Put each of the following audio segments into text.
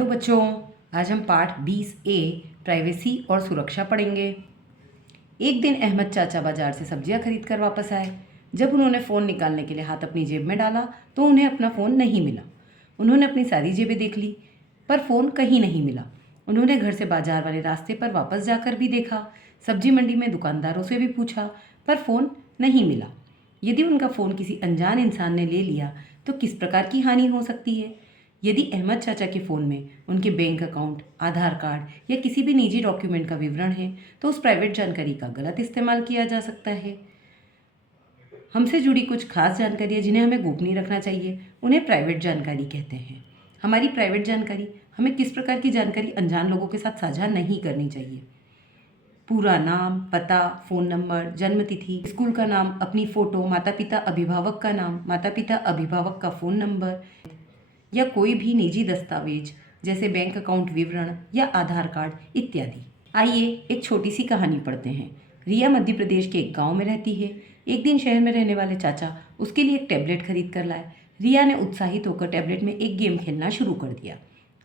Hello बच्चों, आज हम पाठ 20A प्राइवेसी और सुरक्षा पढ़ेंगे। एक दिन अहमद चाचा बाजार से सब्जियां खरीद कर वापस आए। जब उन्होंने फ़ोन निकालने के लिए हाथ अपनी जेब में डाला तो उन्हें अपना फ़ोन नहीं मिला। उन्होंने अपनी सारी जेबें देख ली पर फ़ोन कहीं नहीं मिला। उन्होंने घर से बाजार वाले रास्ते पर वापस जाकर भी देखा, सब्जी मंडी में दुकानदारों से भी पूछा पर फ़ोन नहीं मिला। यदि उनका फ़ोन किसी अनजान इंसान ने ले लिया तो किस प्रकार की हानि हो सकती है? यदि अहमद चाचा के फ़ोन में उनके बैंक अकाउंट, आधार कार्ड या किसी भी निजी डॉक्यूमेंट का विवरण है तो उस प्राइवेट जानकारी का गलत इस्तेमाल किया जा सकता है। हमसे जुड़ी कुछ खास जानकारियाँ जिन्हें हमें गोपनीय रखना चाहिए उन्हें प्राइवेट जानकारी कहते हैं। हमारी प्राइवेट जानकारी, हमें किस प्रकार की जानकारी अनजान लोगों के साथ साझा नहीं करनी चाहिए। पूरा नाम, पता, फ़ोन नंबर, जन्म तिथि, स्कूल का नाम, अपनी फ़ोटो, माता पिता अभिभावक का नाम, माता पिता अभिभावक का फ़ोन नंबर या कोई भी निजी दस्तावेज जैसे बैंक अकाउंट विवरण या आधार कार्ड इत्यादि। आइए एक छोटी सी कहानी पढ़ते हैं। रिया मध्य प्रदेश के एक गांव में रहती है। एक दिन शहर में रहने वाले चाचा उसके लिए एक टैबलेट खरीद कर लाए। रिया ने उत्साहित होकर टैबलेट में एक गेम खेलना शुरू कर दिया।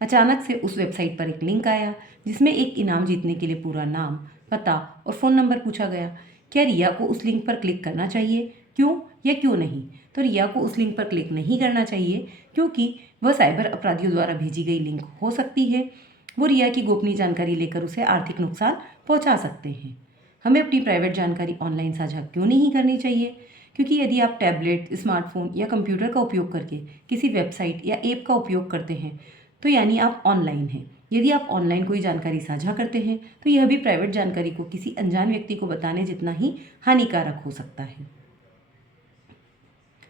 अचानक से उस वेबसाइट पर एक लिंक आया जिसमें एक इनाम जीतने के लिए पूरा नाम, पता और फ़ोन नंबर पूछा गया। क्या रिया को उस लिंक पर क्लिक करना चाहिए? क्यों या क्यों नहीं? तो रिया को उस लिंक पर क्लिक नहीं करना चाहिए क्योंकि वह साइबर अपराधियों द्वारा भेजी गई लिंक हो सकती है। वो रिया की गोपनीय जानकारी लेकर उसे आर्थिक नुकसान पहुंचा सकते हैं। हमें अपनी प्राइवेट जानकारी ऑनलाइन साझा क्यों नहीं करनी चाहिए? क्योंकि यदि आप टैबलेट, स्मार्टफोन या कंप्यूटर का उपयोग करके किसी वेबसाइट या ऐप का उपयोग करते हैं तो यानी आप ऑनलाइन हैं। यदि आप ऑनलाइन कोई जानकारी साझा करते हैं तो यह भी प्राइवेट जानकारी को किसी अनजान व्यक्ति को बताने जितना ही हानिकारक हो सकता है।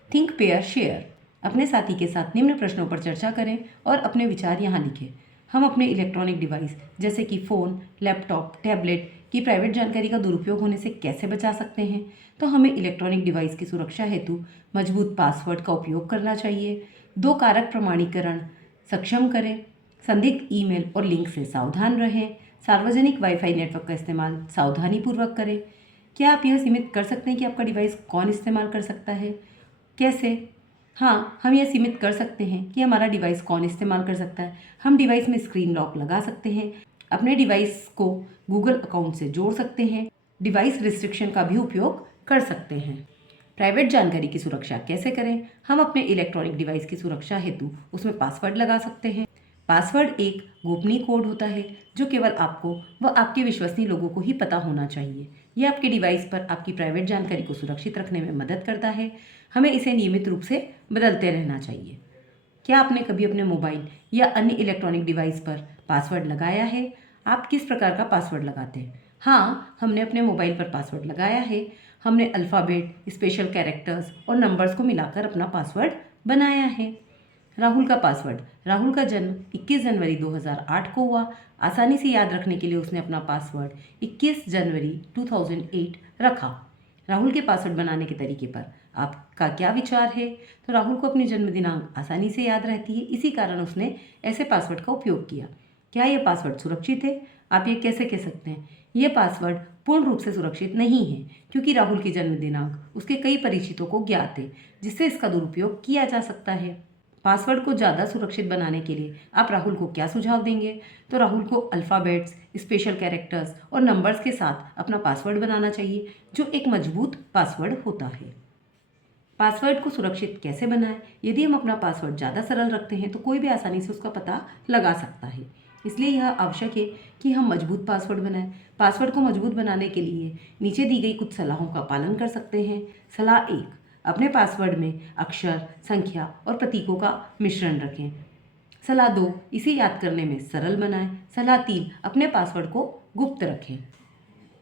Think pair share. अपने साथी के साथ निम्न प्रश्नों पर चर्चा करें और अपने विचार यहाँ लिखें। हम अपने इलेक्ट्रॉनिक डिवाइस जैसे कि फ़ोन, लैपटॉप, टैबलेट की प्राइवेट जानकारी का दुरुपयोग होने से कैसे बचा सकते हैं? तो हमें इलेक्ट्रॉनिक डिवाइस की सुरक्षा हेतु मजबूत पासवर्ड का उपयोग करना चाहिए। 2 कारक प्रमाणीकरण सक्षम करें। संदिग्ध ईमेल और लिंक से सावधान रहें। सार्वजनिक वाईफाई नेटवर्क का इस्तेमाल सावधानीपूर्वक करें। क्या आप यह सीमित कर सकते हैं कि आपका डिवाइस कौन इस्तेमाल कर सकता है? कैसे? हाँ, हम यह सीमित कर सकते हैं कि हमारा डिवाइस कौन इस्तेमाल कर सकता है। हम डिवाइस में स्क्रीन लॉक लगा सकते हैं, अपने डिवाइस को गूगल अकाउंट से जोड़ सकते हैं, डिवाइस रिस्ट्रिक्शन का भी उपयोग कर सकते हैं। प्राइवेट जानकारी की सुरक्षा कैसे करें? हम अपने इलेक्ट्रॉनिक डिवाइस की सुरक्षा हेतु उसमें पासवर्ड लगा सकते हैं। पासवर्ड एक गोपनीय कोड होता है जो केवल आपको व आपके विश्वसनीय लोगों को ही पता होना चाहिए। यह आपके डिवाइस पर आपकी प्राइवेट जानकारी को सुरक्षित रखने में मदद करता है। हमें इसे नियमित रूप से बदलते रहना चाहिए। क्या आपने कभी अपने मोबाइल या अन्य इलेक्ट्रॉनिक डिवाइस पर पासवर्ड लगाया है? आप किस प्रकार का पासवर्ड लगाते हैं? हाँ, हमने अपने मोबाइल पर पासवर्ड लगाया है। हमने अल्फ़ाबेट, स्पेशल कैरेक्टर्स और नंबर्स को मिलाकर अपना पासवर्ड बनाया है। राहुल का पासवर्ड। राहुल का जन्म 21 जनवरी 2008 को हुआ। आसानी से याद रखने के लिए उसने अपना पासवर्ड 21 जनवरी 2008 रखा। राहुल के पासवर्ड बनाने के तरीके पर आपका क्या विचार है? तो राहुल को अपनी जन्म दिनांक आसानी से याद रहती है, इसी कारण उसने ऐसे पासवर्ड का उपयोग किया। क्या यह पासवर्ड सुरक्षित है? आप ये कैसे कह सकते हैं? यह पासवर्ड पूर्ण रूप से सुरक्षित नहीं है क्योंकि राहुल की जन्म दिनांक उसके कई परिचितों को ज्ञात है जिससे इसका दुरुपयोग किया जा सकता है। पासवर्ड को ज़्यादा सुरक्षित बनाने के लिए आप राहुल को क्या सुझाव देंगे? तो राहुल को अल्फ़ाबेट्स, स्पेशल कैरेक्टर्स और नंबर्स के साथ अपना पासवर्ड बनाना चाहिए जो एक मजबूत पासवर्ड होता है। पासवर्ड को सुरक्षित कैसे बनाएं? यदि हम अपना पासवर्ड ज़्यादा सरल रखते हैं तो कोई भी आसानी से उसका पता लगा सकता है। इसलिए यह आवश्यक है कि हम मजबूत पासवर्ड बनाएं। पासवर्ड को मजबूत बनाने के लिए नीचे दी गई कुछ सलाहों का पालन कर सकते हैं। सलाह 1, अपने पासवर्ड में अक्षर, संख्या और प्रतीकों का मिश्रण रखें। सलाह 2, इसे याद करने में सरल बनाएं। सलाह 3, अपने पासवर्ड को गुप्त रखें।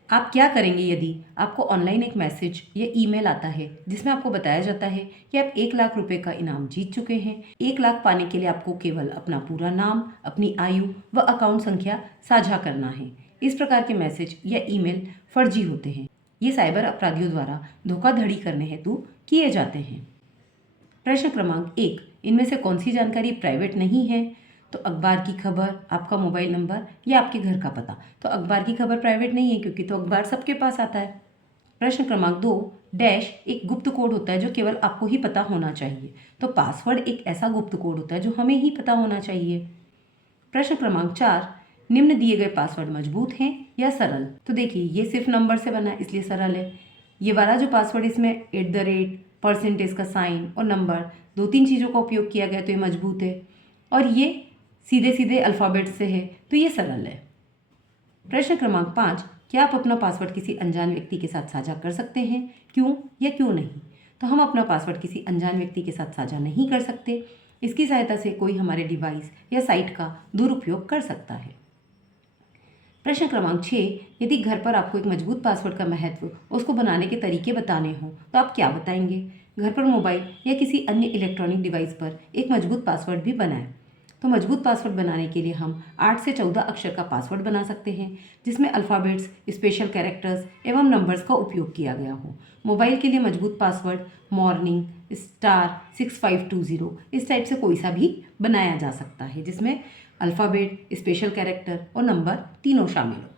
आप क्या करेंगे यदि आपको ऑनलाइन एक मैसेज या ईमेल आता है जिसमें आपको बताया जाता है कि आप 1 लाख रुपए का इनाम जीत चुके हैं? 1 लाख पाने के लिए आपको केवल अपना पूरा नाम, अपनी आयु व अकाउंट संख्या साझा करना है। इस प्रकार के मैसेज या ईमेल फर्जी होते हैं। ये साइबर अपराधियों द्वारा धोखाधड़ी करने हेतु किए जाते हैं। प्रश्न क्रमांक 1, इनमें से कौन सी जानकारी प्राइवेट नहीं है? तो अखबार की खबर, आपका मोबाइल नंबर या आपके घर का पता। तो अखबार की खबर प्राइवेट नहीं है क्योंकि तो अखबार सबके पास आता है। प्रश्न क्रमांक 2, डैश एक गुप्त कोड होता है जो केवल आपको ही पता होना चाहिए। तो पासवर्ड एक ऐसा गुप्त कोड होता है जो हमें ही पता होना चाहिए। प्रश्न क्रमांक 4, निम्न दिए गए पासवर्ड मजबूत हैं या सरल? तो देखिए ये सिर्फ नंबर से बना है इसलिए सरल है। ये वाला जो पासवर्ड इसमें @ परसेंटेज का साइन और नंबर 2-3 चीज़ों का उपयोग किया गया तो ये मजबूत है। और ये सीधे सीधे अल्फ़ाबेट से है तो ये सरल है। प्रश्न क्रमांक 5, क्या आप अपना पासवर्ड किसी अनजान व्यक्ति के साथ साझा कर सकते हैं? क्यों या क्यों नहीं? तो हम अपना पासवर्ड किसी अनजान व्यक्ति के साथ साझा नहीं कर सकते। इसकी सहायता से कोई हमारे डिवाइस या साइट का दुरुपयोग कर सकता है। प्रश्न क्रमांक 6, यदि घर पर आपको एक मजबूत पासवर्ड का महत्व, उसको बनाने के तरीके बताने हों तो आप क्या बताएंगे? घर पर मोबाइल या किसी अन्य इलेक्ट्रॉनिक डिवाइस पर एक मजबूत पासवर्ड भी बनाएं। तो मजबूत पासवर्ड बनाने के लिए हम 8 से 14 अक्षर का पासवर्ड बना सकते हैं जिसमें अल्फ़ाबेट्स, स्पेशल कैरेक्टर्स एवं नंबर्स का उपयोग किया गया हो। मोबाइल के लिए मजबूत पासवर्ड मॉर्निंग *6520 इस टाइप से कोई सा भी बनाया जा सकता है जिसमें अल्फ़ाबेट, स्पेशल कैरेक्टर और नंबर तीनों शामिल हो।